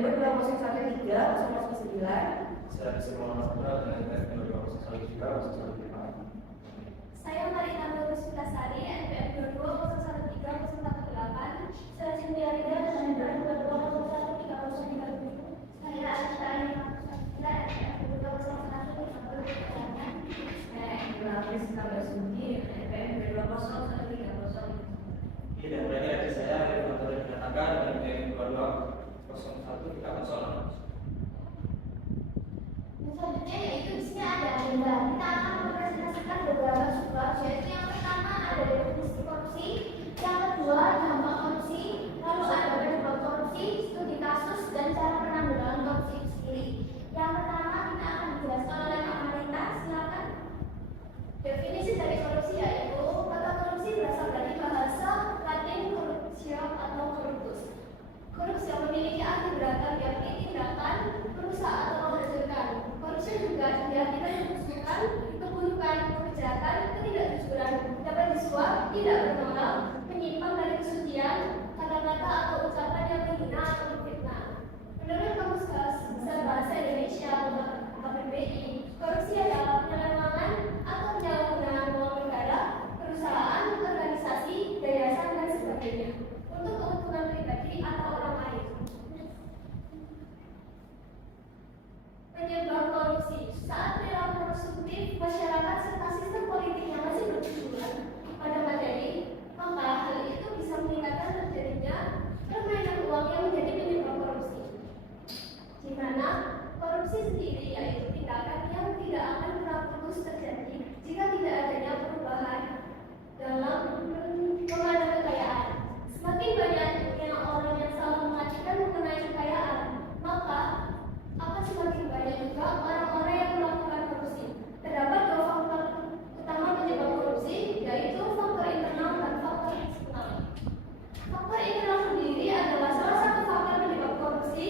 NPM 2013/09. Saya Bismillah dengan NPM 2013/05. Saya Marita Nur Puspitasari, NPM 22013018. Saya Cynthia Rida dengan NPM 22013037. Saya Asyari Maksudnya NPM 22013038. Saya Angela Rizka Basuki, NPM 220130. Dan berarti adik saya yang dinyatakan dengan NPM 220130. Selanjutnya yaitu di sini ada agenda. Kita akan mempresentasikan beberapa subbab, yaitu yang pertama ada definisi korupsi, yang kedua dampak korupsi, lalu ada penyebab korupsi, studi kasus, dan cara penanggulangan korupsi itu sendiri. Yang pertama kita akan dijelaskan oleh Kak Marita. Silakan. Definisi dari korupsi yaitu kata korupsi berasal dari bahasa Latin corruptio atau corruptus. Korupsi yang memiliki arti beragam yakni tindakan, merusak atau menghancurkan. Korupsi juga diartikan kebusukan, keburukan, kejahatan, ketidakjujuran, dapat disuap, tidak bermoral, menyimpang dari kesucian, kata-kata atau ucapan yang menghina atau memfitnah. Menurut Kamus Besar Bahasa Indonesia atau KBBI, korupsi adalah penyelewengan atau penyalahgunaan uang negara, perusahaan, organisasi, yayasan, dan sebagainya untuk keuntungan pribadi atau orang lain. Penyebab korupsi saat perilaku konsumtif masyarakat serta sistem politik yang masih bertujuan pada materi, maka hal itu bisa meningkatkan terjadinya permainan uang yang menjadi penyebab korupsi. Di mana korupsi sendiri yaitu tindakan yang tidak akan pernah putus terjadi jika tidak adanya perubahan dalam pengelolaan kekayaan. Semakin banyaknya orang yang selalu mengajukan mengenai kekayaan, maka akan semakin banyak juga orang-orang yang melakukan korupsi. Terdapat dua faktor utama penyebab korupsi, yaitu faktor internal dan faktor eksternal. Faktor internal sendiri adalah salah satu faktor penyebab korupsi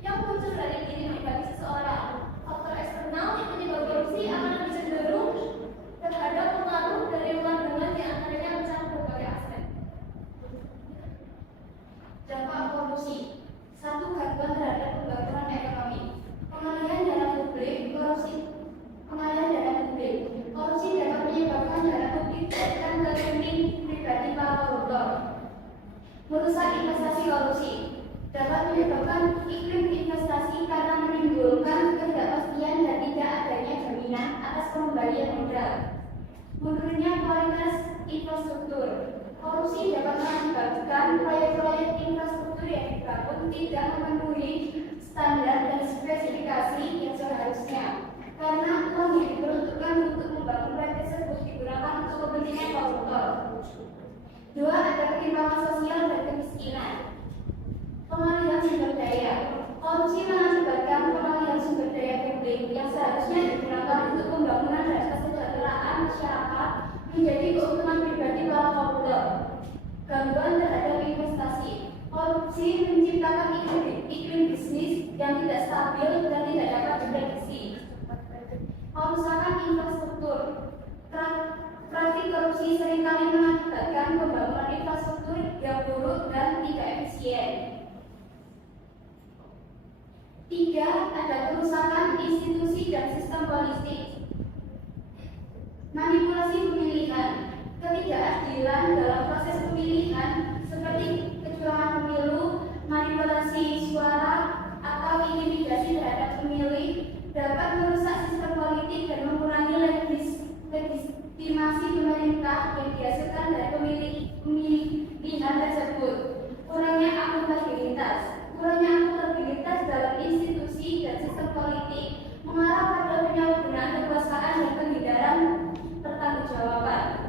yang muncul dari diri pribadi seseorang. Faktor eksternal penyebab korupsi akan lebih cenderung terhadap pengaruh dari luar dengan yang antaranya mencakup berbagai aspek. Dampak korupsi. Satu, gangguan terhadap pembangunan ekonomi. Pengalihan dana publik, korupsi. Pengalihan dana publik. Korupsi dapat menyebabkan dana publik diberikan ke rekening pribadi para koruptor. Merusak investasi korupsi. Dapat menyebabkan iklim investasi karena menimbulkan ketidakpastian dan tidak adanya jaminan atas pengembalian modal. Menurunnya kualitas infrastruktur. Korupsi dapat mengakibatkan proyek-proyek infrastruktur yang dibangun tidak memenuhi standar dan spesifikasi yang seharusnya, karena uang yang diperuntukkan untuk membangun proyek tersebut digunakan untuk kepentingan koruptor. Dua, ada ketimpangan sosial dan kemiskinan. Pengalihan sumber daya. Korupsi mengakibatkan pengalihan sumber daya publik yang seharusnya digunakan untuk pembangunan dan kesejahteraan masyarakat menjadi keuntungan pribadi para koruptor. Gangguan terhadap investasi. Korupsi menciptakan iklim bisnis yang tidak stabil dan tidak dapat diprediksi. Perusahaan infrastruktur. Praktik korupsi seringkali mengakibatkan pembangunan infrastruktur yang buruk dan tidak efisien. Tiga, ada kerusakan institusi dan sistem politik. Manipulasi pemilihan. Ketidakadilan dalam proses pemilihan seperti kecurangan pemilu, manipulasi suara, atau intimidasi terhadap pemilih dapat merusak sistem politik dan mengurangi legitimasi pemerintah yang dihasilkan dari pemilihan tersebut. Kurangnya akuntabilitas. Kurangnya akuntabilitas dalam institusi dan sistem politik mengarah pada penyalahgunaan kekuasaan dan penghindaran pertanggungjawaban.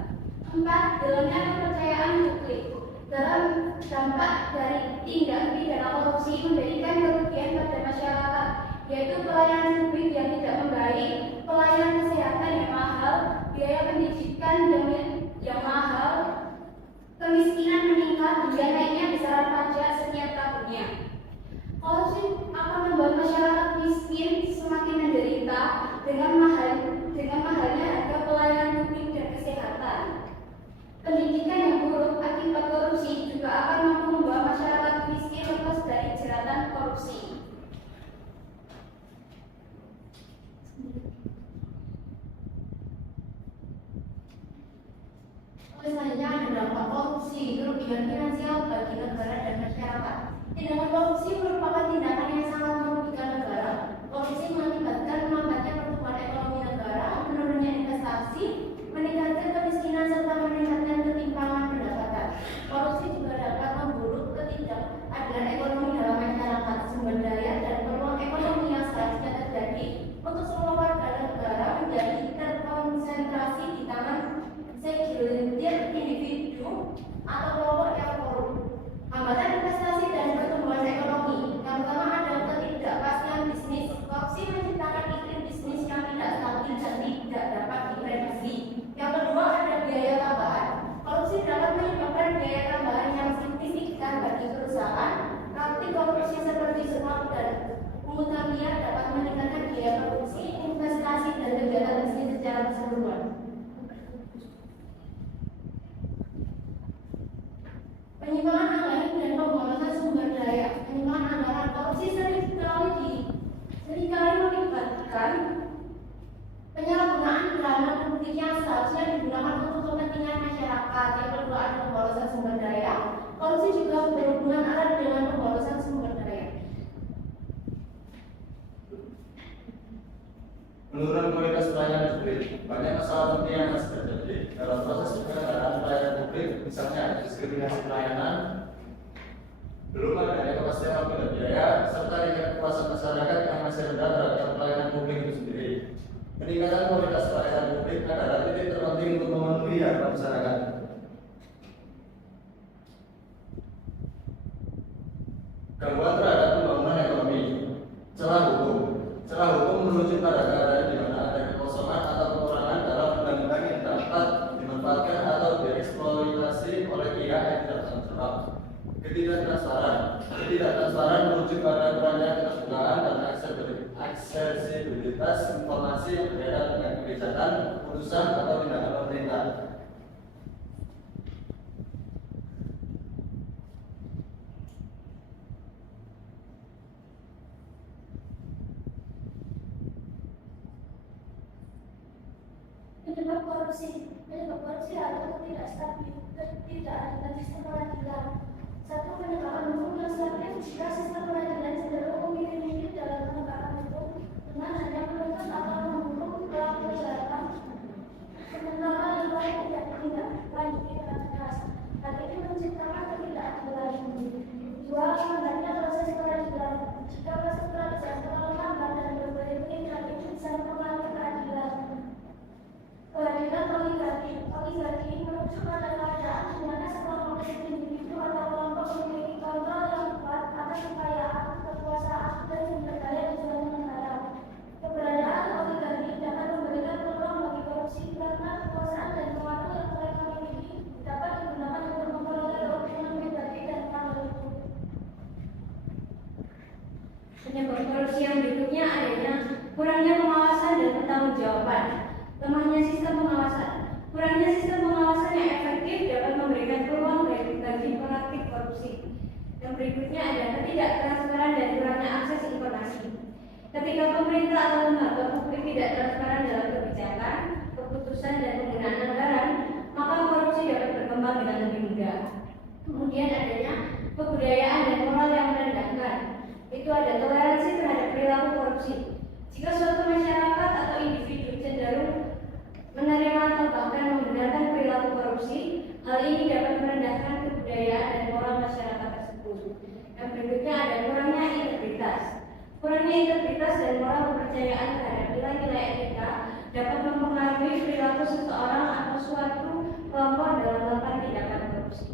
4. Hilangnya kepercayaan publik. Dalam dampak dari tindak pidana korupsi memberikan kerugian pada masyarakat, yaitu pelayanan publik yang tidak membaik, pelayanan kesehatan yang mahal, biaya pendidikan yang mahal, kemiskinan meningkat, hingga naiknya besaran pajak setiap tahunnya. Korupsi akan membuat masyarakat miskin semakin menderita dengan mahalnya harga pelayanan publik dan kesehatan. Pendidikan yang buruk akibat korupsi juga akan mampu membawa masyarakat miskin Tindakan korupsi merupakan tindakan yang sangat merugikan negara. Korupsi mengakibatkan melambatnya pertumbuhan ekonomi negara, menurunnya investasi, meningkatkan kemiskinan serta meningkatkan ketimpangan pendapatan. Korupsi juga dapat memburuk ketidakadilan ekonomi dalam masyarakat, sumber daya dan peluang ekonomi yang seharusnya terjadi untuk semua warga negara menjadi terkonsentrasi di tangan segelintir individu atau kelompok yang korup. Hambatan investasi dan pertumbuhan ekonomi, yang pertama ada ketidakpastian bisnis. Korupsi menciptakan iklim bisnis yang tidak stabil dan tidak dapat diprediksi. Yang kedua ada biaya tambahan. Korupsi dapat menyebabkan biaya tambahan yang signifikan bagi perusahaan. Praktik korupsi seperti suap dan pungutan liar dapat meningkatkan biaya produksi, investasi dan kegiatan bisnis secara keseluruhan. Penyimpangan anggaran dan pemborosan sumber daya. Penyimpangan anggaran korupsi seringkali melibatkan penyalahgunaan dana publik yang seharusnya digunakan untuk kepentingan masyarakat. Yang kedua ada pemborosan sumber daya. Korupsi juga berhubungan erat dengan pemborosan sumber daya. Penurunan kualitas pelayanan publik. Banyak masalah penting yang masih terjadi dalam proses penyelenggaraan pelayanan publik, misalnya diskriminasi pelayanan, belum adanya kepastian waktu dan biaya, serta tingkat kepuasan masyarakat yang masih rendah terhadap pelayanan publik itu sendiri. Peningkatan kualitas pelayanan publik adalah titik terpenting untuk memenuhi harapan masyarakat. Gangguan terhadap pembangunan ekonomi. Celah hukum. Celah hukum merujuk pada keadaan di mana ada kekosongan atau kekurangan dalam undang-undang yang dapat dimanfaatkan atau dieksploitasi oleh pihak yang tidak bertanggung jawab. Ketidaktransparan merujuk pada kurangnya keterbukaan dan aksesibilitas informasi yang berkaitan dengan kebijakan, keputusan atau tindakan pemerintah. Penyebab korupsi adalah ketidakadilan sistem peradilan. Satu, penegakan hukum yang stabil. Jika sistem peradilan cenderung memilih dalam penegakan hukum dengan hanya menuntut atau menghukum pelaku kejahatan, sementara yang lain tidak ditindaklanjuti dengan tegas, hal ini menciptakan ketidakadilan. Dua, lambatnya proses peradilan. Jika proses peradilan terlalu lambat dan berbelit-belit, hal ini bisa mempengaruhi keadilan. Keadilan oligarki merujuk pada keadaan di mana sekelompok individu atau kelompok memiliki kontrol yang kuat atas kekayaan, kekuasaan, dan sumber daya di suatu negara. Keberadaan oligarki dapat memberikan peluang bagi korupsi karena kekuasaan dan pengaruh yang mereka miliki dapat digunakan untuk memperoleh keuntungan pribadi dan politik. Penyebab korupsi yang berikutnya adanya kurangnya pengawasan dan pertanggungjawaban. Lemahnya sistem pengawasan. Kurangnya sistem pengawasan yang efektif dapat memberikan peluang bagi praktik korupsi. Yang berikutnya ada ketidaktransparan dan kurangnya akses informasi. Ketika pemerintah atau lembaga publik tidak transparan dalam kebijakan, keputusan dan penggunaan anggaran, maka korupsi dapat berkembang dengan lebih mudah. Kemudian adanya kebudayaan dan moral yang merendahkan. Itu ada toleransi terhadap perilaku korupsi. Jika suatu masyarakat atau individu cenderung menerima atau bahkan membenarkan perilaku korupsi, hal ini dapat merendahkan kebudayaan dan moral masyarakat tersebut. Yang berikutnya ada kurangnya integritas. Kurangnya integritas dan moral kepercayaan terhadap nilai-nilai etika dapat mempengaruhi perilaku seseorang atau suatu kelompok dalam melakukan tindakan korupsi.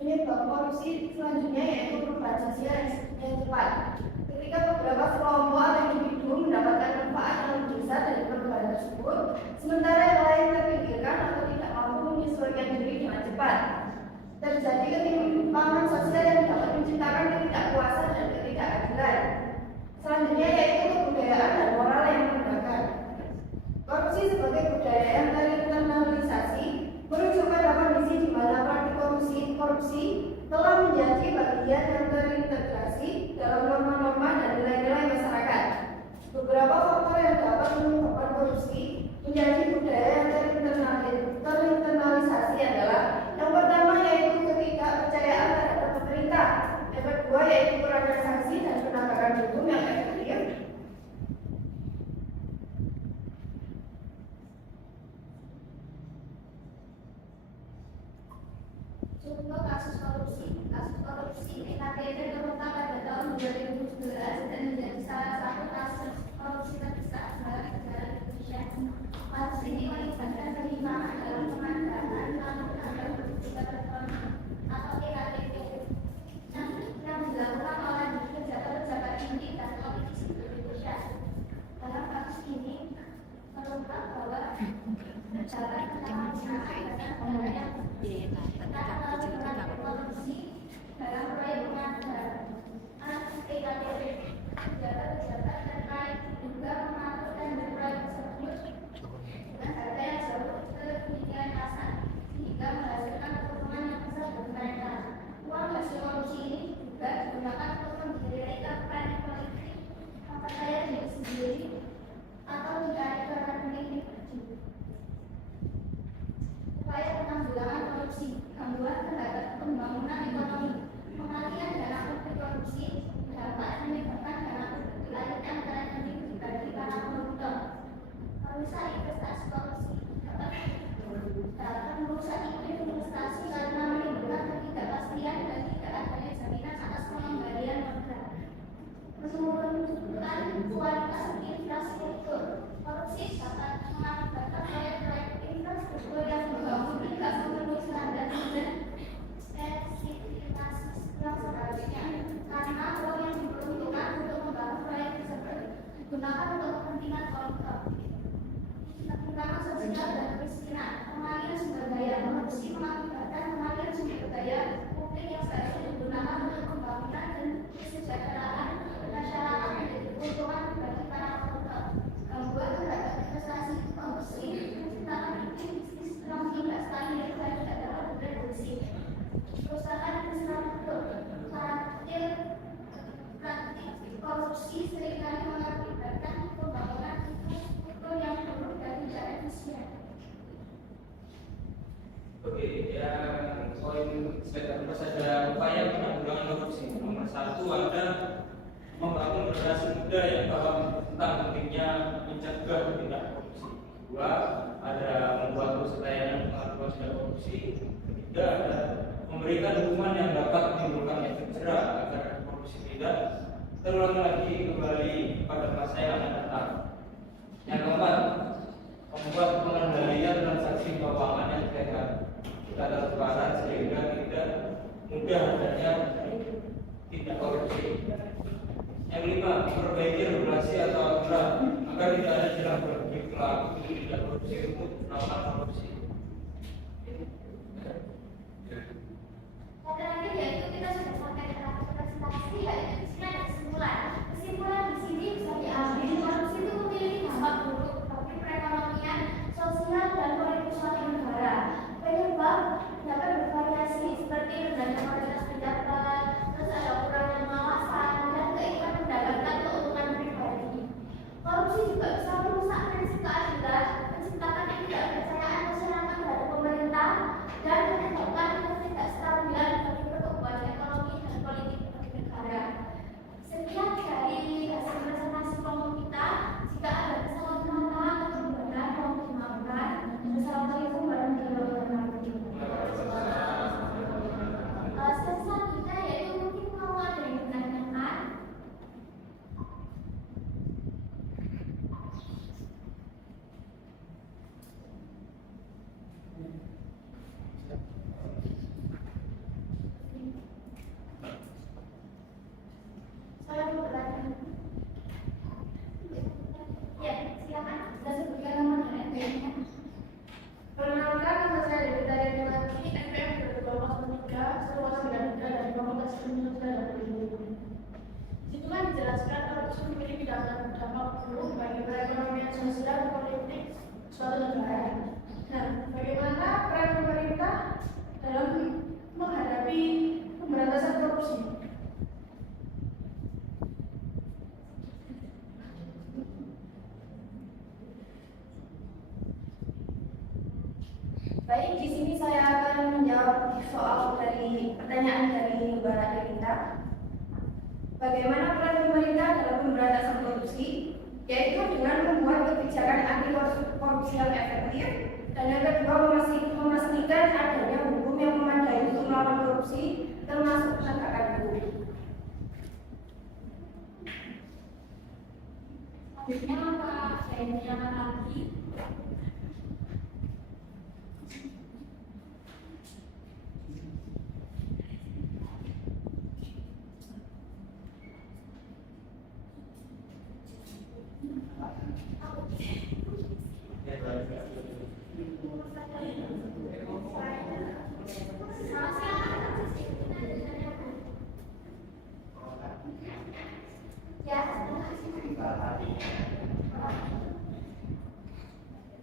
Penyebab korupsi selanjutnya yaitu perubahan sosial yang cepat. Ketika beberapa kelompok atau individu mendapatkan manfaat yang lebih besar dari perubahan tersebut, sementara yang lain terpinggirkan atau tidak mampu menyesuaikan diri dengan cepat, terjadi ketimpangan sosial yang dapat menciptakan ketidakpuasan dan ketidakadilan. Selanjutnya yaitu kebudayaan dan moral yang merendahkan. Korupsi sebagai budaya yang terinternalisasi merujuk pada kondisi di mana praktik korupsi telah menjadi bagian yang terintegrasi dalam norma-norma dan nilai-nilai masyarakat. Beberapa faktor yang dapat menyebabkan korupsi menjadi budaya yang terinternalisasi adalah yang pertama yaitu ketidakpercayaan kedua yaitu kurangnya sanksi dan penegakan hukum yang efektif. Contoh kasus korupsi. Kasus korupsi IKTP terungkap pada tahun 2011 dan menjadi salah satu kasus korupsi terbesar dalam sejarah Indonesia. Kasus ini melibatkan penyimpangan dalam pengadaan lembaga bersifat elektronik atau EKTP yang dilakukan oleh pejabat-pejabat tinggi dan politisi Indonesia. Dalam kasus ini terungkap bahwa pejabat korupsi dalam proyek pengadaan EKTP. Pejabat-pejabat terkait juga mengatur tender proyek tersebut dengan harga yang jauh kelebihan pasar sehingga menghasilkan keuntungan yang besar bagi mereka. Uang hasil korupsi ini juga digunakan untuk membiayai kampanye politik, memperkaya diri sendiri, atau mencari barang-barang. Upaya penanggulangan korupsi, gangguan terhadap pembangunan ekonomi, pengalihan dana publik korupsi dapat menyebabkan dana publik dialihkan ke rekening pribadi para koruptor, merusak investasi korupsi, dapat merusak iklim investasi karena menimbulkan ketidakpastian dan tidak adanya jaminan atas pengembalian modal, menurunkan kualitas infrastruktur. Korupsi dapat mengakibatkan proyek-proyek infrastruktur yang dibangun tidak memenuhi standar dan spesifikasi yang seharusnya, karena uang yang diperuntukkan untuk membangun proyek tersebut digunakan untuk kepentingan koruptor. Pertimbangan sosial dan kemiskinan, pengalihan sumber daya. Korupsi mengakibatkan pengalihan sumber daya publik yang seharusnya digunakan untuk pembangunan dan kesejahteraan masyarakat menjadi keuntungan bagi para koruptor. Gangguan terhadap investasi korupsi menciptakan bisnis yang tidak stabil dan tidak dapat direduksi. Kerusakan infrastruktur, praktik korupsi seringkali mengakibatkan pembangunan infrastruktur yang buruk dan tidak efisien. Oke, yang poin sekitar saja upaya penanggulangan korupsi. Nomor 1 ada membangun generasi muda yang paham tentang pentingnya mencegah tindak korupsi. 2 ada membuat pelayanan pengetahuan tindak korupsi. 3 ada memberikan hukuman yang dapat menimbulkan efek jerah agar korupsi tidak terulang lagi kembali pada masa yang akan datang. Yang keempat, membuat pengendalian transaksi keuangan yang sehat, tidak transparan sehingga tidak mudah adanya tindak korupsi. Yang kelima, memperbaiki regulasi atau aturan agar tidak ada celah bagi pelaku tindak korupsi untuk melakukan korupsi. Yang terakhir yaitu kita sudah sampai ke tahap presentasi, yaitu di sini ada kesimpulan. Kesimpulan di sini bisa diambil korupsi itu memiliki dampak buruk bagi perekonomian, sosial, dan politik suatu negara. Penyebab dapat bervariasi seperti rendahnya kualitas pejabat, terus ada kurangnya pengawasan, dan keinginan mendapatkan keuntungan pribadi. Korupsi juga bisa merusak prinsip keadilan, menciptakan ketidakpercayaan masyarakat terhadap pemerintah, dan menyebabkan ketidakstabilan bagi pertumbuhan ekonomi dan politik bagi negara. Sekian dari hasil presentasi kelompok kita. Jika ada kesalahan kata atau perbedaan mohon dimaafkan. Assalamualaikum warahmatullahi wabarakatuh. Sesi selanjutnya yaitu mungkin mau ada yang menanyakan. Saya mau bertanya. Ya, silakan. Saya sebutkan nama dan NPM-nya. Perkenalkan, nama saya Dewi Tari Melati, NPM 2023, Seluas 93 dari Fakultas Ilmu Sosial dan Politik. Situlah dijelaskan korupsi memiliki dampak buruk bagi perekonomian sosial dan politik suatu negara. Nah, bagaimana peran pemerintah dalam menghadapi pemberantasan korupsi? Baik, di sini saya akan menjawab soal dari pertanyaan dari Mbak Devita. Bagaimana peran pemerintah dalam pemberantasan korupsi? Yaitu dengan membuat kebijakan anti korupsi yang efektif, dan yang kedua memastikan adanya hukum yang memadai untuk melawan korupsi, termasuk penegakan hukum. Selanjutnya Pak Zaini lagi.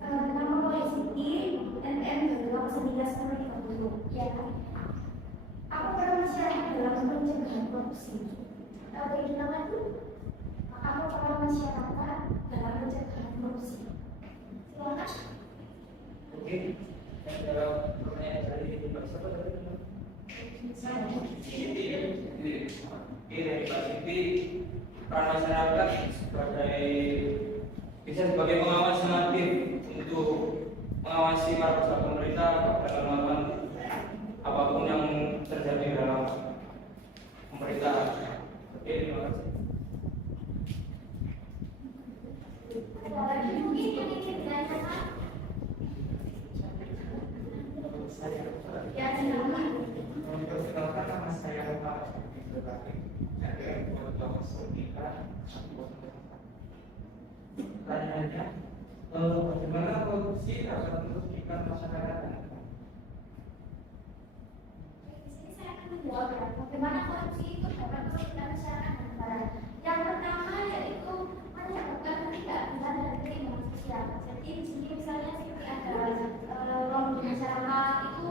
Nama saya Siti, NPM 2019-30. Ya. Apa peran masyarakat dalam pencegahan korupsi? Bagi nama itu, apa peran masyarakat dalam pencegahan korupsi? Silakan. Oke, saya jawab pertanyaan dari Pak siapa tadi? Oke, dari Pak Siti, peran masyarakat bisa sebagai pengawas yang aktif untuk mengawasi para peserta pemerintah dalam melakukan apapun yang terjadi dalam pemerintahan. Oke, terima kasih. Ada lagi mungkin yang ingin ditanyakan? Ya, silakan. Perkenalkan, nama saya Pak Ibrahim. Saya Ketua Sulika. Pertanyaannya, bagaimana korupsi dapat merugikan masyarakat? Di sini saya akan menjawab ya, bagaimana korupsi itu dapat merugikan masyarakat dan negara. Yang pertama yaitu menyebabkan ketidakadilan dan ketimpangan sosial. Jadi di sini misalnya seperti ada orang di masyarakat itu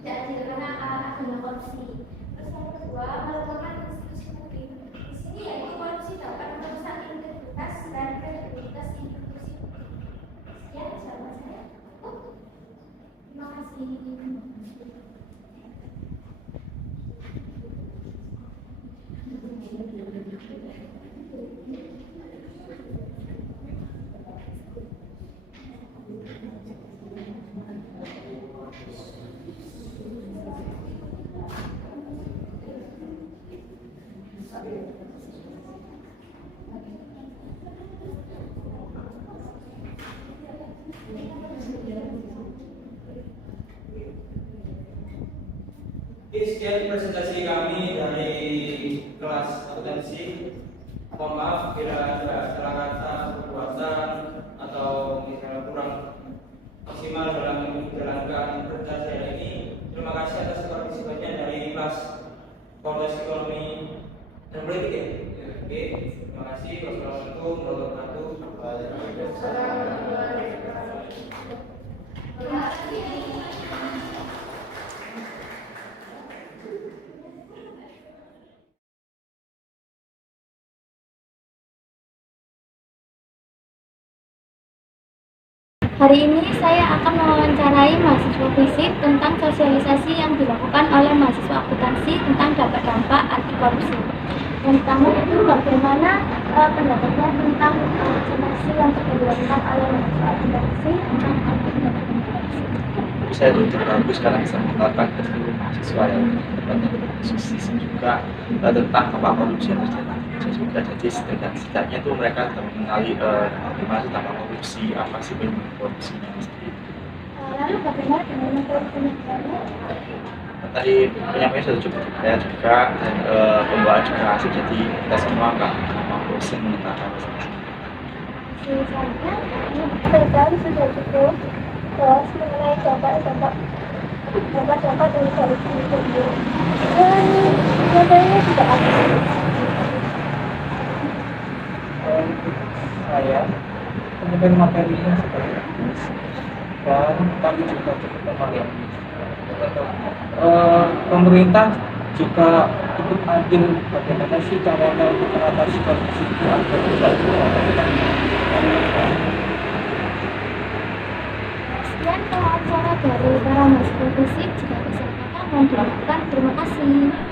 tidak adil karena adanya korupsi. Terus yang kedua melemahkan institusi publik. Di sini yaitu korupsi dapat merusak integritas dan kredibilitas institusi publik. Sekian jawaban saya. Terima kasih. Sekian presentasi kami dari kelas akuntansi. Mohon maaf bila ada salah kata, perbuatan, atau misalnya kurang maksimal dalam menjalankan presentasi hari ini. Terima kasih atas partisipasinya dari kelas Fakultas Ekonomi dan Politik ya. Oke, terima kasih. Wassalamualaikum warahmatullahi wabarakatuh. Hari ini saya akan mewawancarai mahasiswa fisik tentang sosialisasi yang dilakukan oleh mahasiswa akuntansi tentang dampak-dampak anti korupsi. Yang pertama itu bagaimana pendapatnya tentang sosialisasi yang dilakukan oleh mahasiswa akuntansi tentang anti korupsi. Saya itu bagus karena bisa mengenalkan ke seluruh mahasiswa yang diskusi juga tentang apa korupsi yang terjadi. Jadi setidaknya itu mereka mengenali bagaimana tentang korupsi, apa sih bentuk korupsinya sendiri. Lalu bagaimana dengan korupsinya? Tadi penyampaian sudah cukup ya juga dan pembawaan juga asik, jadi kita semua nggak mau bosan menentangkan. Selanjutnya, beritahu sudah cukup bahas mengenai dampak-dampak dari korupsi itu. Dan nyatanya tidak ada. Saya kemudian materinya seperti ini dan kami juga cukup memahami pemerintah juga ikut andil bagaimana sih caranya untuk mengatasi korupsi itu agar tidak Sekian wawancara dari para mahasiswa fisik. Jika kesempatan mohon dilakukan. Terima kasih.